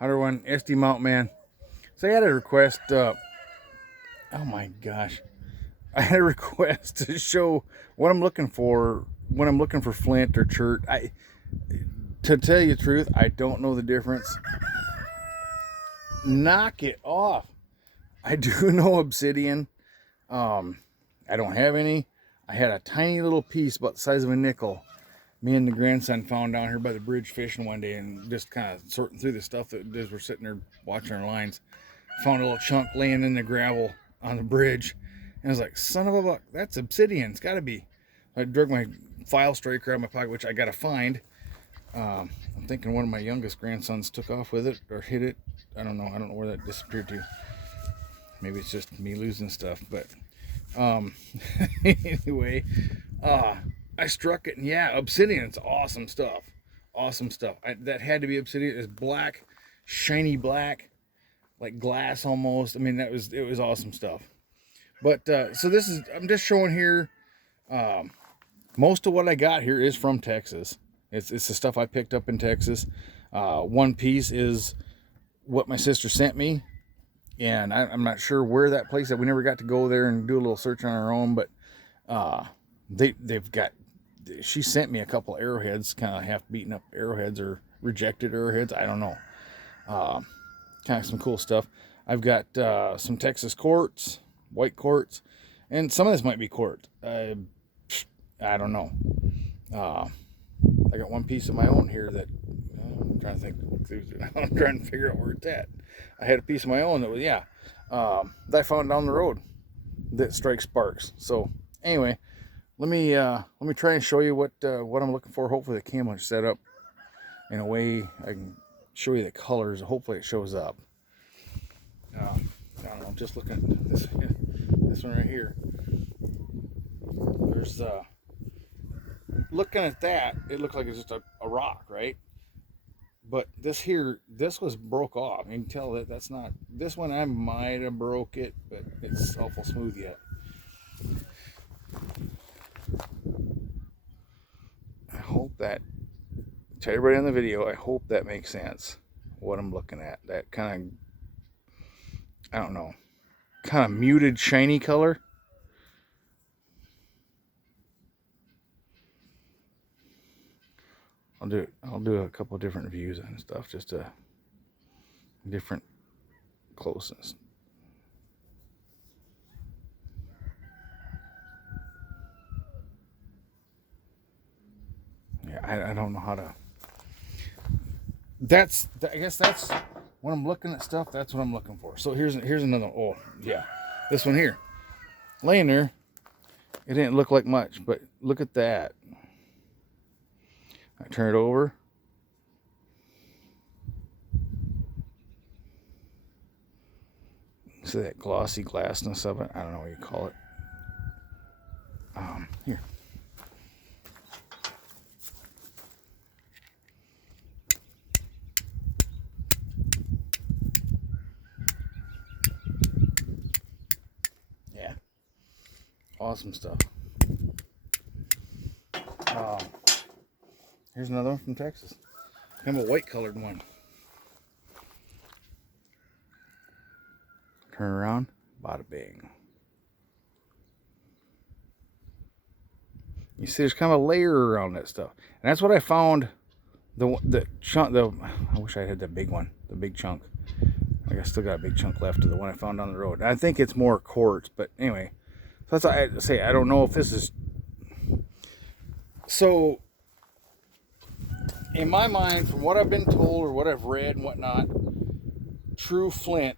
101 SD mount man. So I had a request. Oh my gosh, I had a request to show what I'm looking for when I'm looking for flint or chert. To tell you the truth, I don't know the difference. Knock it off. I do know obsidian. I don't have any. I had a tiny little piece about the size of a nickel. Me and the grandson found down here by the bridge fishing one day and just kind of sorting through the stuff that as we're sitting there watching our lines. Found a little chunk laying in the gravel on the bridge. And I was like, son of a buck, that's obsidian. It's got to be. I drug my file striker out of my pocket, which I got to find. I'm thinking one of my youngest grandsons took off with it or hit it. I don't know. I don't know where that disappeared to. Maybe it's just me losing stuff. But anyway, I struck it. And yeah, obsidian. It's awesome stuff. Awesome stuff. That had to be obsidian. It's black, shiny black, like glass almost. I mean, it was awesome stuff. But so this is, I'm just showing here. Most of what I got here is from Texas. It's the stuff I picked up in Texas. One piece is what my sister sent me, and I'm not sure where that place that we never got to go there and do a little search on our own. But they've got. She sent me a couple arrowheads, kind of half beaten up arrowheads or rejected arrowheads. I don't know. Kind of some cool stuff. I've got some Texas quartz, white quartz, and some of this might be quartz. I don't know. I got one piece of my own here that I'm trying to think. I'm trying to figure out where it's at. I had a piece of my own that was that I found down the road that strikes sparks. So anyway, let me try and show you what I'm looking for. Hopefully the camera is set up in a way I can show you the colors. Hopefully it shows up. I don't know. I'm just looking at this one right here. There's looking at that, it looked like it's just a rock, right? But this was broke off. You can tell that that's not this one. I might have broke it, but it's awful smooth yet. I hope that to everybody on the video, I hope that makes sense. What I'm looking at, that kind of, I don't know, kind of muted shiny color. I'll do a couple of different views on stuff, just a different closeness. Yeah, I don't know how to. I guess that's when I'm looking at stuff. That's what I'm looking for. So here's another. Oh yeah, this one here, laying there. It didn't look like much, but look at that. I turn it over. See that glossy glassness of it? I don't know what you call it. Here. Yeah. Awesome stuff. Here's another one from Texas. I'm a white colored one. Turn around, bada bing. You see, there's kind of a layer around that stuff, and that's what I found. The chunk. I wish I had the big one, the big chunk. I still got a big chunk left of the one I found on the road. And I think it's more quartz, but anyway. So that's why I say I don't know if this is. So, in my mind, from what I've been told or what I've read and whatnot, true flint,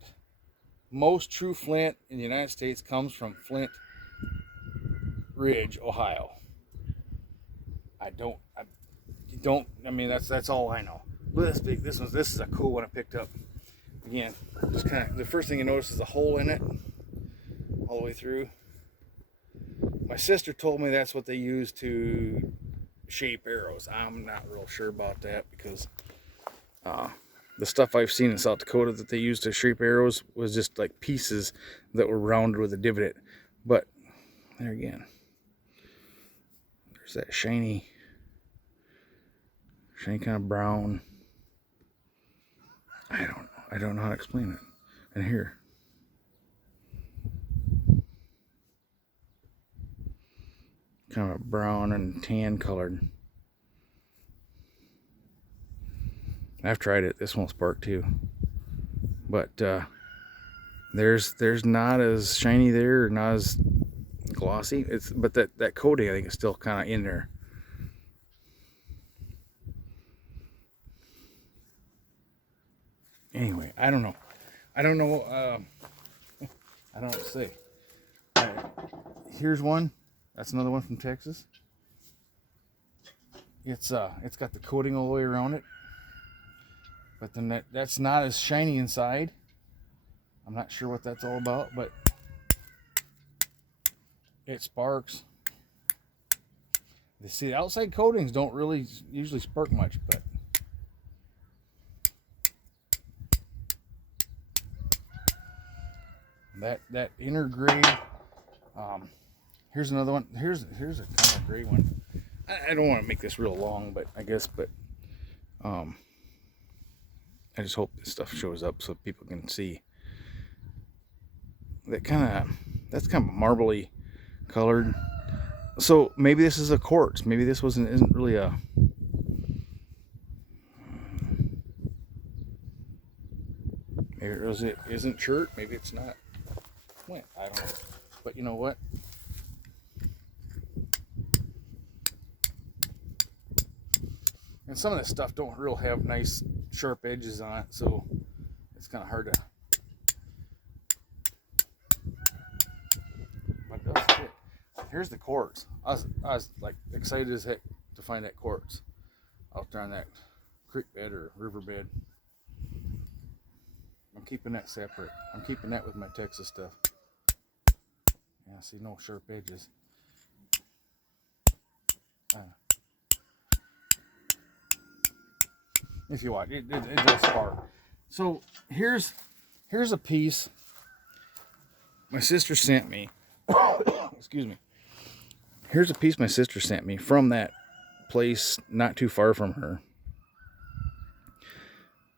most true flint in the United States comes from Flint Ridge, Ohio. I mean, that's all I know. But this is a cool one I picked up. Again, just kind of, the first thing you notice is a hole in it, all the way through. My sister told me that's what they use to shape arrows. I'm not real sure about that because the stuff I've seen in South Dakota that they used to shape arrows was just like pieces that were rounded with a divot. But there again, there's that shiny kind of brown. I don't I don't know how to explain it. And here. Kind of a brown and tan colored. I've tried it. This won't spark too. But there's not as shiny there, or not as glossy. But that coating I think is still kind of in there. Anyway, I don't know. I don't know. I don't know what to say. Here's one. That's another one from Texas. It's got the coating all the way around it. But then that's not as shiny inside. I'm not sure what that's all about, but it sparks. See, the outside coatings don't really usually spark much, but that inner gray. Here's another one. Here's a kind of gray one. I don't want to make this real long, but I guess, I just hope this stuff shows up so people can see. That's kind of marbly colored. So maybe this is a quartz. Maybe this isn't really a. Maybe it isn't chert. Maybe it's not flint. I don't know. But you know what? And some of this stuff don't really have nice sharp edges on it, so it's kind of hard to. But it does fit. Here's the quartz. I was like excited as heck to find that quartz out there on that creek bed or river bed. I'm keeping that separate. I'm keeping that with my Texas stuff. Yeah, see, no sharp edges. If you watch, it does spark. So here's a piece my sister sent me. Excuse me. Here's a piece my sister sent me from that place not too far from her.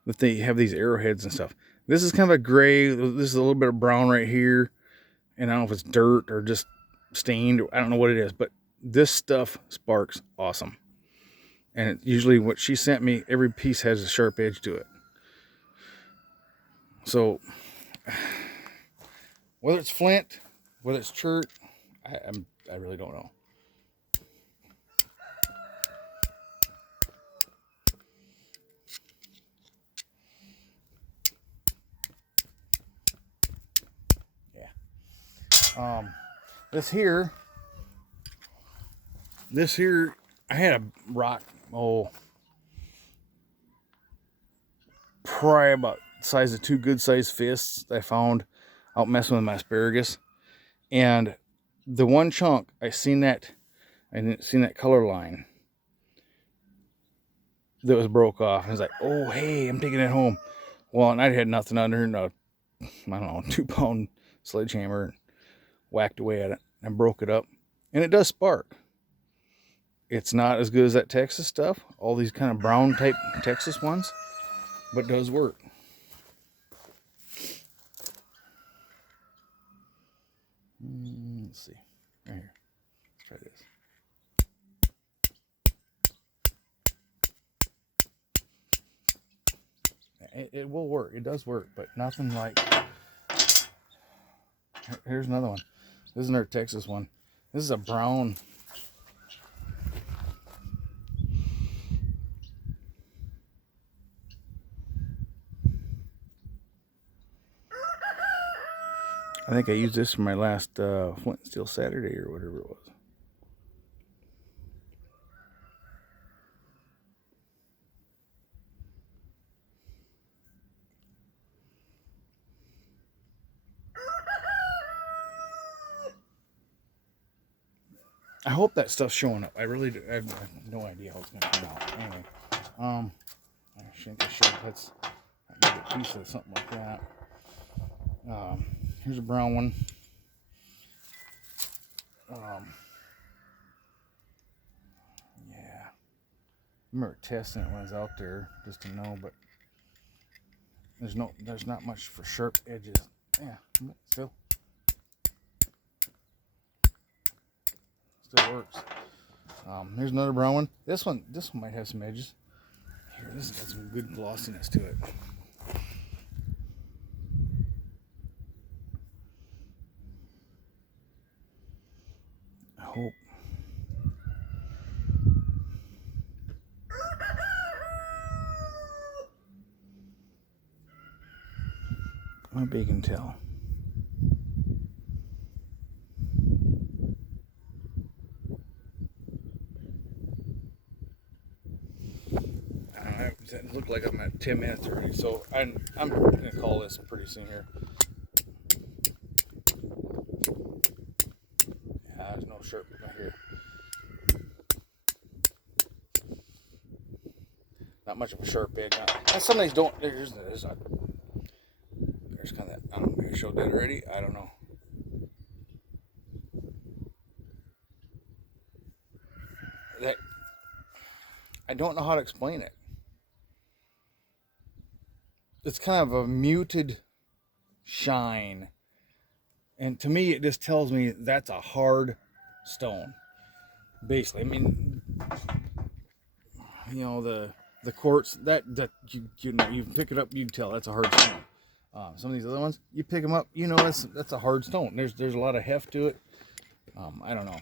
That they have these arrowheads and stuff. This is kind of a gray. This is a little bit of brown right here. And I don't know if it's dirt or just stained. I don't know what it is. But this stuff sparks awesome. And usually what she sent me, every piece has a sharp edge to it. So, whether it's flint, whether it's chert, I really don't know. Yeah. This here, I had a rock, probably about the size of two good sized fists that I found out messing with my asparagus. And the one chunk, I seen that color line that was broke off. And I was like, oh, hey, I'm taking it home. Well, and I had nothing under, I don't know, 2-pound sledgehammer, and whacked away at it and broke it up. And it does spark. It's not as good as that Texas stuff, all these kind of brown type Texas ones, but does work. Let's see. Right here. Let's try this. It will work. It does work, but nothing like. Here's another one. This is another Texas one. This is a brown. I think I used this for my last Flint and Steel Saturday or whatever it was. I hope that stuff's showing up. I really do. I have no idea how it's going to turn out. Anyway, I shan't shed. That's a piece of something like that. Here's a brown one. Yeah. I remember testing it when I was out there just to know, but There's not much for sharp edges. Yeah, but still works. Here's another brown one. This one might have some edges. Here, this has got some good glossiness to it. I hope. I hope you can tell. It looked like I'm at 10 minutes already, so I'm gonna call this pretty soon here. Yeah, there's no sharp right here. Not much of a sharp edge. Now, some of these don't. There's kind of that. I don't know if I showed that already. I don't know. That I don't know how to explain it. It's kind of a muted shine, and to me it just tells me that's a hard stone, basically. I mean, you know, the quartz that you know, you pick it up, you can tell that's a hard stone. Some of these other ones, you pick them up, you know, that's a hard stone. There's a lot of heft to it. I don't know.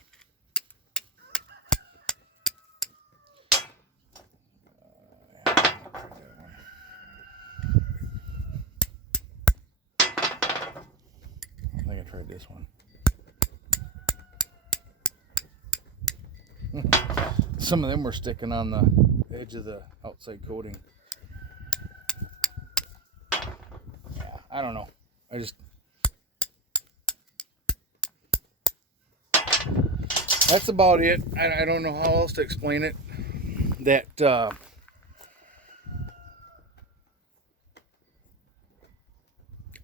I tried this one. Some of them were sticking on the edge of the outside coating. Yeah, I don't know. That's about it. I don't know how else to explain it. That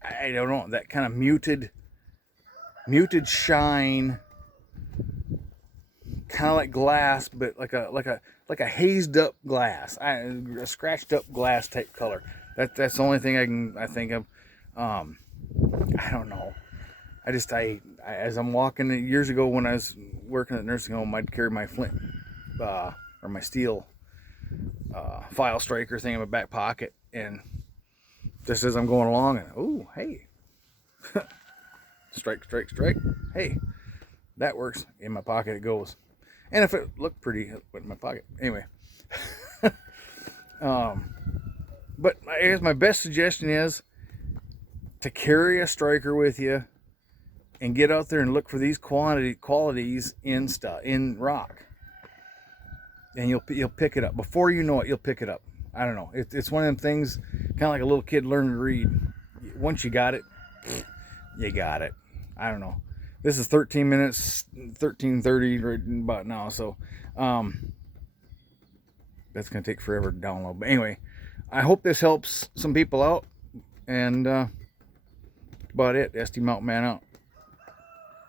I don't know. That kind of muted shine, kind of like glass, but like a hazed up glass, a scratched up glass type color. That's the only thing I think of. I don't know. I as I'm walking, years ago when I was working at the nursing home, I'd carry my flint or my steel file striker thing in my back pocket, and just as I'm going along, and oh hey. Strike. Hey, that works. In my pocket it goes. And if it looked pretty, it went in my pocket. Anyway. But I guess my best suggestion is to carry a striker with you and get out there and look for these qualities in rock. And you'll pick it up. Before you know it, you'll pick it up. I don't know. It's one of them things, kind of like a little kid learning to read. Once you got it, you got it. I don't know. This is 13 minutes, 13:30 right about now, so that's gonna take forever to download. But anyway, I hope this helps some people out, and about it. SD Mountain Man out.